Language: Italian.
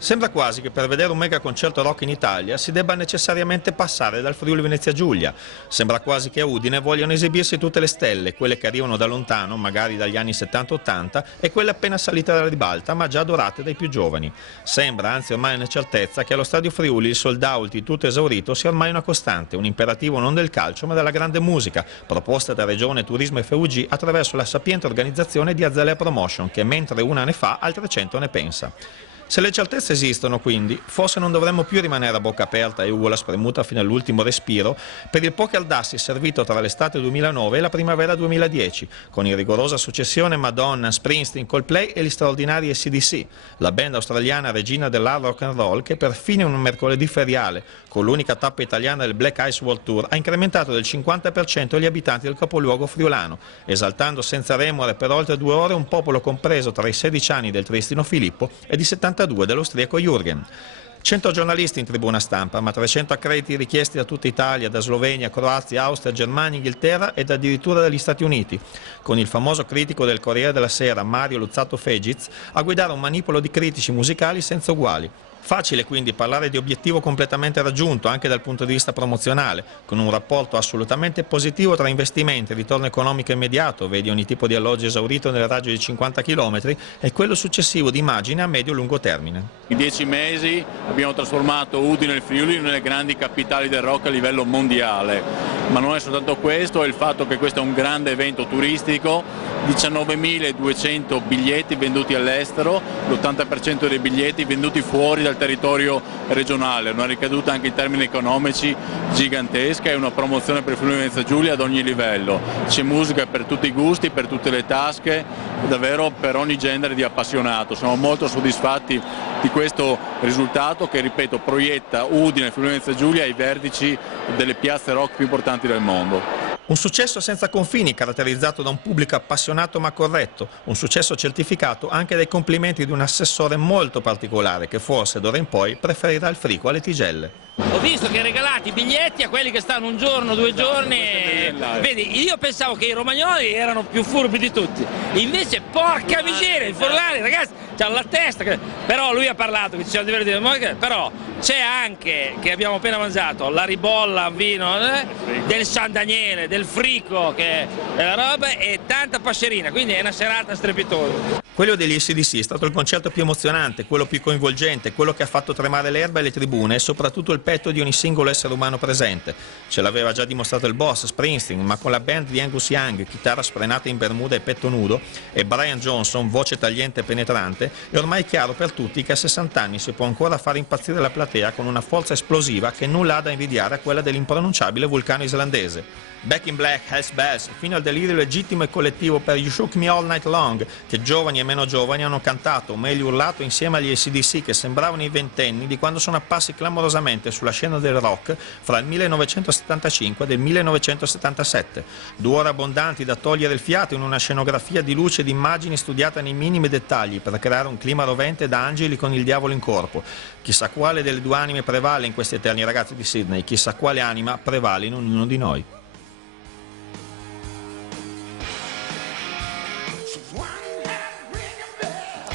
Sembra quasi che per vedere un mega concerto rock in Italia si debba necessariamente passare dal Friuli Venezia Giulia. Sembra quasi che a Udine vogliano esibirsi tutte le stelle, quelle che arrivano da lontano, magari dagli anni 70-80, e quelle appena salite dalla ribalta, ma già adorate dai più giovani. Sembra, anzi ormai è una certezza, che allo Stadio Friuli il sold out di tutto esaurito sia ormai una costante, un imperativo non del calcio ma della grande musica, proposta da Regione Turismo e FUG attraverso la sapiente organizzazione di Azalea Promotion, che mentre una ne fa, altre 100 ne pensa. Se le certezze esistono, quindi, forse non dovremmo più rimanere a bocca aperta e ugola spremuta fino all'ultimo respiro per il poker d'assi servito tra l'estate 2009 e la primavera 2010, con in rigorosa successione Madonna, Springsteen, Coldplay e gli straordinari AC/DC, la band australiana regina dell'hard rock and roll che perfino in un mercoledì feriale, con l'unica tappa italiana del Black Ice World Tour, ha incrementato del 50% gli abitanti del capoluogo friulano, esaltando senza remore per oltre 2 ore un popolo compreso tra i 16 anni del triestino Filippo e di 72 dell'austriaco Jürgen. 100 giornalisti in tribuna stampa, ma 300 accrediti richiesti da tutta Italia, da Slovenia, Croazia, Austria, Germania, Inghilterra ed addirittura dagli Stati Uniti, con il famoso critico del Corriere della Sera, Mario Luzzatto Fegiz, a guidare un manipolo di critici musicali senza uguali. Facile quindi parlare di obiettivo completamente raggiunto anche dal punto di vista promozionale, con un rapporto assolutamente positivo tra investimenti, ritorno economico immediato, vedi ogni tipo di alloggio esaurito nel raggio di 50 km, e quello successivo di immagine a medio-lungo termine. In 10 mesi abbiamo trasformato Udine e il Friuli in una delle grandi capitali del rock a livello mondiale, ma non è soltanto questo, è il fatto che questo è un grande evento turistico, 19.200 biglietti venduti all'estero, l'80% dei biglietti venduti fuori dal territorio regionale, una ricaduta anche in termini economici gigantesca e una promozione per il Friuli Venezia Giulia ad ogni livello. C'è musica per tutti i gusti, per tutte le tasche, davvero per ogni genere di appassionato. Siamo molto soddisfatti di questo risultato che, ripeto, proietta Udine e Friuli Venezia Giulia ai vertici delle piazze rock più importanti del mondo. Un successo senza confini, caratterizzato da un pubblico appassionato ma corretto, un successo certificato anche dai complimenti di un assessore molto particolare che forse d'ora in poi preferirà il frico alle tigelle. Ho visto che regalate i biglietti a quelli che stanno un giorno, 2 giorni, vedi, io pensavo che i romagnoli erano più furbi di tutti, invece porca miseria, i forlani, ragazzi, c'hanno la testa, però lui ha parlato che ci siamo divertiti, però c'è anche, che abbiamo appena mangiato, la ribolla, vino, del San Daniele, del frico, che è la roba, e tanta pascerina, quindi è una serata strepitosa. Quello degli AC/DC è stato il concerto più emozionante, quello più coinvolgente, quello che ha fatto tremare l'erba e le tribune e soprattutto il petto di ogni singolo essere umano presente. Ce l'aveva già dimostrato il boss Springsteen, ma con la band di Angus Young, chitarra sprenata in bermuda e petto nudo, e Brian Johnson, voce tagliente e penetrante, è ormai chiaro per tutti che a 60 anni si può ancora fare impazzire la platea con una forza esplosiva che nulla ha da invidiare a quella dell'impronunciabile vulcano islandese. Back in Black, Hells Bells, fino al delirio legittimo e collettivo per You Shook Me All Night Long, che giovani e meno giovani hanno cantato, o meglio urlato, insieme agli AC/DC che sembravano i ventenni di quando sono apparsi clamorosamente sulla scena del rock fra il 1975 e il 1977. 2 ore abbondanti da togliere il fiato in una scenografia di luce e di immagini studiata nei minimi dettagli per creare un clima rovente da angeli con il diavolo in corpo. Chissà quale delle 2 anime prevale in questi eterni ragazzi di Sydney, chissà quale anima prevale in ognuno di noi.